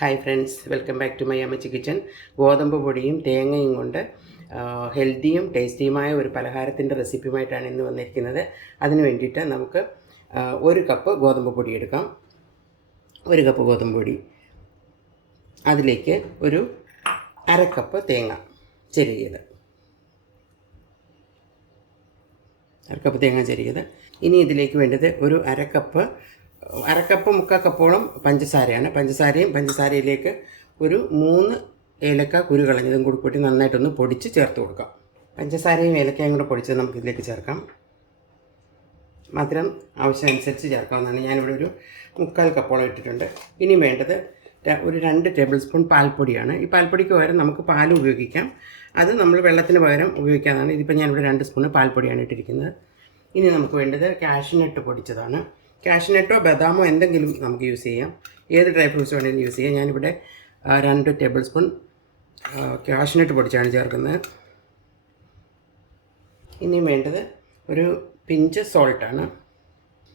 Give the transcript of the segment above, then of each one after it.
Hi friends welcome back to my Ammachi kitchen ഗോതമ്പ് പൊടിയും തേങ്ങയും കൊണ്ട് ഹെൽത്തിയും ടേസ്റ്റിയുമായ ഒരു പലഹാരത്തിന്റെ റെസിപ്പിയുമായിട്ടാണ് ഇന്ന് വന്നിരിക്കുന്നത്. അതിന് വേണ്ടിയിട്ട് നമുക്ക് ഒരു കപ്പ് ഗോതമ്പ് പൊടി എടുക്കാം. ഒരു കപ്പ് ഗോതമ്പ് പൊടി. അതിലേക്ക് ഒരു അര കപ്പ് തേങ്ങ ചെരുകിയത്. അരക്കപ്പ് തേങ്ങ ചെരിയത് ഇനി ഇതിലേക്ക് വേണ്ടത് ഒരു അരക്കപ്പ് അരക്കപ്പ് മുക്കാൽ പഞ്ചസാരയാണ്. പഞ്ചസാരയും പഞ്ചസാരയിലേക്ക് ഒരു മൂന്ന് ഏലക്ക കുരു കളഞ്ഞതും കൂടി കൂട്ടി നന്നായിട്ടൊന്ന് പൊടിച്ച് ചേർത്ത് കൊടുക്കാം. പഞ്ചസാരയും ഏലക്കയും കൂടെ പൊടിച്ച് നമുക്ക് ഇതിലേക്ക് ചേർക്കാം. മധുരം ആവശ്യമനുസരിച്ച് ചേർക്കാവുന്നതാണ്. ഞാനിവിടെ ഒരു മുക്കാൽ കപ്പോളം ഇട്ടിട്ടുണ്ട്. ഇനി വേണ്ടത് ഒരു രണ്ട് ടേബിൾ സ്പൂൺ പാൽപ്പൊടിയാണ്. ഈ പാൽപ്പൊടിക്ക് പകരം നമുക്ക് പാൽ ഉപയോഗിക്കാം. അത് നമ്മൾ വെള്ളത്തിന് പകരം ഉപയോഗിക്കാവുന്നതാണ്. ഇതിപ്പോൾ ഞാനിവിടെ രണ്ട് സ്പൂണ് പാൽപ്പൊടിയാണ് ഇട്ടിരിക്കുന്നത്. ഇനി നമുക്ക് വേണ്ടത് കാഷ്യനട്ട് പൊടിച്ചതാണ്. കാഷ്നട്ടോ ബദാമോ എന്തെങ്കിലും നമുക്ക് യൂസ് ചെയ്യാം. ഏത് ഡ്രൈ ഫ്രൂട്ട്സ് വേണമെങ്കിലും യൂസ് ചെയ്യാം. ഞാനിവിടെ രണ്ട് ടേബിൾ സ്പൂൺ കാഷ്നട്ട് പൊടിച്ചാണ് ചേർക്കുന്നത്. ഇനി വേണ്ടത് ഒരു പിഞ്ച് സോൾട്ടാണ്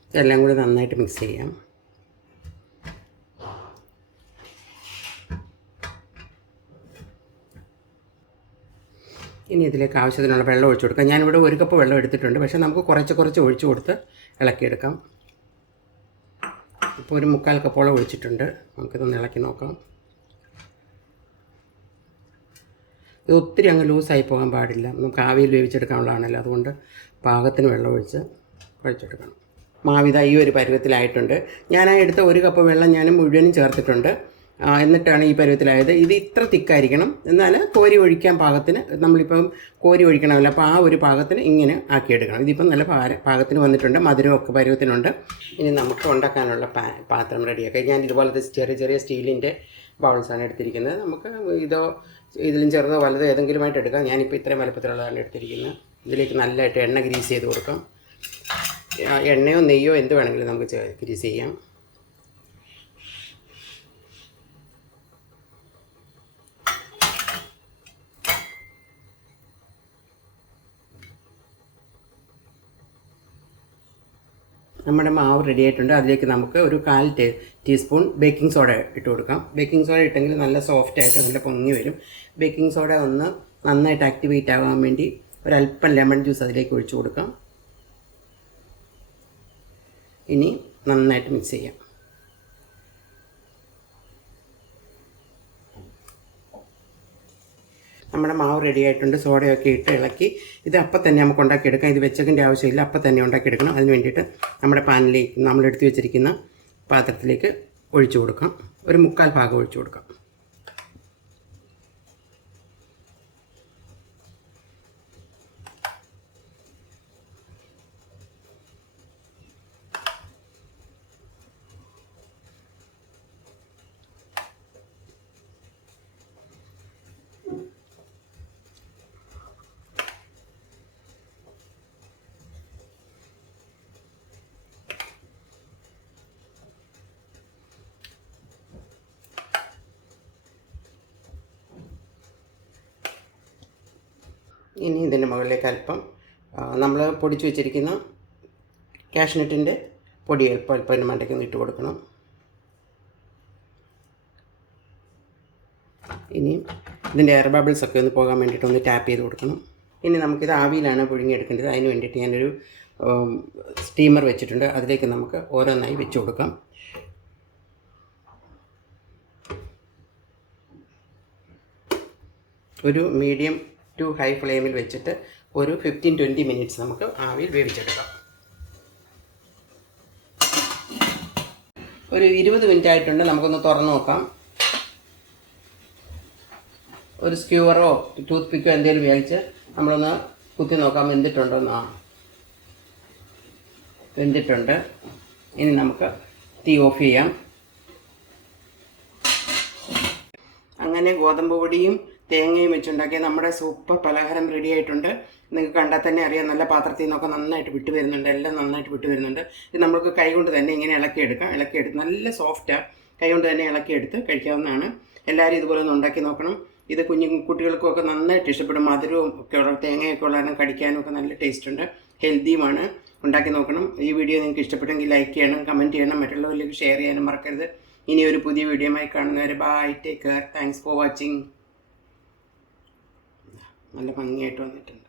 ഇതെല്ലാം കൂടി നന്നായിട്ട് മിക്സ് ചെയ്യാം. ഇനി ഇതിലേക്ക് ആവശ്യത്തിനുള്ള വെള്ളം ഒഴിച്ചു കൊടുക്കാം. ഞാനിവിടെ ഒരു കപ്പ് വെള്ളം എടുത്തിട്ടുണ്ട്. പക്ഷേ നമുക്ക് കുറച്ച് കുറച്ച് ഒഴിച്ചു കൊടുത്ത് ഇളക്കിയെടുക്കാം. ഇപ്പോൾ ഒരു മുക്കാൽ കപ്പോളം ഒഴിച്ചിട്ടുണ്ട്. നമുക്കിതൊന്ന് ഇളക്കി നോക്കാം. ഇത് ഒത്തിരി അങ്ങ് ലൂസായി പോകാൻ പാടില്ല. നമുക്ക് ആവിയിൽ വേവിച്ചെടുക്കാനുള്ളതാണല്ലോ. അതുകൊണ്ട് പാകത്തിന് വെള്ളം ഒഴിച്ച് കുഴച്ചെടുക്കണം. മാവിത ഈ ഒരു പരുവത്തിലായിട്ടുണ്ട്. ഞാൻ എടുത്ത ഒരു കപ്പ് വെള്ളം ഞാൻ മുഴുവനും ചേർത്തിട്ടുണ്ട്. എന്നിട്ടാണ് ഈ പരുവത്തിലായത്. ഇത് ഇത്ര തിക്കായിരിക്കണം. എന്നാൽ കോരി ഒഴിക്കാൻ പാകത്തിന് നമ്മളിപ്പം കോരി ഒഴിക്കണമല്ലോ. അപ്പോൾ ആ ഒരു പാകത്തിന് ഇങ്ങനെ ആക്കിയെടുക്കണം. ഇതിപ്പം നല്ല പാകത്തിന് വന്നിട്ടുണ്ട്. മധുരമൊക്കെ പരുവത്തിനുണ്ട്. ഇനി നമുക്ക് ഉണ്ടാക്കാനുള്ള പാത്രം റെഡിയാക്കാം. ഞാൻ ഇതുപോലത്തെ ചെറിയ ചെറിയ സ്റ്റീലിന്റെ ബൗൾസാണ് എടുത്തിരിക്കുന്നത്. നമുക്ക് ഇതോ ഇതിലും ചെറുതോ വലുതോ ഏതെങ്കിലുമായിട്ട് എടുക്കാം. ഞാനിപ്പോൾ ഇത്രയും വലുപ്പത്തിലുള്ളതാണ് എടുത്തിരിക്കുന്നത്. ഇതിലേക്ക് നല്ലതായിട്ട് എണ്ണ ഗ്രീസ് ചെയ്ത് കൊടുക്കാം. എണ്ണയോ നെയ്യോ എന്ത് വേണമെങ്കിലും നമുക്ക് ഗ്രീസ് ചെയ്യാം. നമ്മുടെ മാവ് റെഡി ആയിട്ടുണ്ട്. അതിലേക്ക് നമുക്ക് ഒരു കാൽ ടേ ടീസ്പൂൺ ബേക്കിംഗ് സോഡ ഇട്ട് കൊടുക്കാം. ബേക്കിംഗ് സോഡ ഇട്ടെങ്കിൽ നല്ല സോഫ്റ്റ് ആയിട്ട് നല്ല പൊങ്ങി വരും. ബേക്കിംഗ് സോഡ ഒന്ന് നന്നായിട്ട് ആക്ടിവേറ്റ് ആകാൻ വേണ്ടി ഒരല്പം ലെമൺ ജ്യൂസ് അതിലേക്ക് ഒഴിച്ചു കൊടുക്കാം. ഇനി നന്നായിട്ട് മിക്സ് ചെയ്യാം. നമ്മുടെ മാവ് റെഡി ആയിട്ടുണ്ട്. സോഡയൊക്കെ ഇട്ട് ഇളക്കി. ഇത് അപ്പം തന്നെ നമുക്ക് ഉണ്ടാക്കിയെടുക്കാം. ഇത് വെച്ചതിന്റെ ആവശ്യമില്ല. അപ്പം തന്നെ ഉണ്ടാക്കിയെടുക്കണം. അതിന് വേണ്ടിയിട്ട് നമ്മുടെ പാനിലേക്ക് നമ്മൾ എടുത്തു വെച്ചിരിക്കുന്ന പാത്രത്തിലേക്ക് ഒഴിച്ചു കൊടുക്കാം. ഒരു മുക്കാൽ ഭാഗം ഒഴിച്ചു കൊടുക്കാം. ഇനി ഇതിന്റെ മുകളിലേക്ക് അല്പം നമ്മൾ പൊടിച്ചു വെച്ചിരിക്കുന്ന കാഷ്നട്ടിന്റെ പൊടി അല്പം അല്പം അതിന്റെ മണ്ടയ്ക്ക് ഇട്ട് കൊടുക്കണം. ഇനിയും ഇതിന്റെ എയർ ബബിൾസ് ഒക്കെ ഒന്ന് പോകാൻ വേണ്ടിയിട്ട് ഒന്ന് ടാപ്പ് ചെയ്ത് കൊടുക്കണം. ഇനി നമുക്കിത് ആവിയിലാണ് പുഴുങ്ങിയെടുക്കേണ്ടത്. അതിന് വേണ്ടിയിട്ട് ഞാനൊരു സ്റ്റീമർ വെച്ചിട്ടുണ്ട്. അതിലേക്ക് നമുക്ക് ഓരോന്നായി വെച്ച് കൊടുക്കാം. ഒരു മീഡിയം ടു ഹൈ ഫ്ലെയിമിൽ വെച്ചിട്ട് ഒരു ഫിഫ്റ്റീൻ ട്വന്റി മിനിറ്റ്സ് നമുക്ക് ആവിയിൽ വേവിച്ചെടുക്കാം. ഒരു ഇരുപത് മിനിറ്റ് ആയിട്ടുണ്ട് നമുക്കൊന്ന് തുറന്നു നോക്കാം. ഒരു സ്ക്യൂവറോ ടൂത്ത് പിക്കോ എന്തെങ്കിലും ഉപയോഗിച്ച് നമ്മളൊന്ന് കുത്തി നോക്കാം വെന്തിട്ടുണ്ടോന്ന് ആ. വെന്തിട്ടുണ്ട്. ഇനി നമുക്ക് തീ ഓഫ് ചെയ്യാം. അങ്ങനെ ഗോതമ്പ് പൊടിയും തേങ്ങയും വെച്ചുണ്ടാക്കിയ നമ്മുടെ സൂപ്പർ പലഹാരം റെഡി ആയിട്ടുണ്ട്. നിങ്ങൾക്ക് കണ്ടാൽ തന്നെ അറിയാം നല്ല പാത്രത്തിൽ നിന്നൊക്കെ നന്നായിട്ട് വിട്ട് വരുന്നുണ്ട് എല്ലാം നന്നായിട്ട് വിട്ട് വരുന്നുണ്ട്. ഇത് നമുക്ക് കൈകൊണ്ട് തന്നെ ഇങ്ങനെ ഇളക്കിയെടുക്കാം ഇളക്കിയെടുത്ത് നല്ല സോഫ്റ്റാണ് കൈ കൊണ്ട് തന്നെ ഇളക്കിയെടുത്ത് കഴിക്കാവുന്നതാണ്. എല്ലാവരും ഇതുപോലെ ഒന്ന് ഉണ്ടാക്കി നോക്കണം. ഇത് കുഞ്ഞു കുട്ടികൾക്കും ഒക്കെ നന്നായിട്ട് ഇഷ്ടപ്പെടും. മധുരവും ഒക്കെ ഉള്ള തേങ്ങയൊക്കെ ഉള്ള കാരണം കടിക്കാനും ഒക്കെ നല്ല ടേസ്റ്റ് ഉണ്ട്. ഹെൽത്തിയുമാണ് ഉണ്ടാക്കി നോക്കണം. ഈ വീഡിയോ നിങ്ങൾക്ക് ഇഷ്ടപ്പെട്ടെങ്കിൽ ലൈക്ക് ചെയ്യണം കമന്റ് ചെയ്യണം. മറ്റുള്ളവരിലേക്ക് ഷെയർ ചെയ്യാനും മറക്കരുത്. ഇനി ഒരു പുതിയ വീഡിയോ ആയി കാണുന്നവരെ bye take care thanks for watching നല്ല ഭംഗിയായിട്ട് വന്നിട്ടുണ്ട്.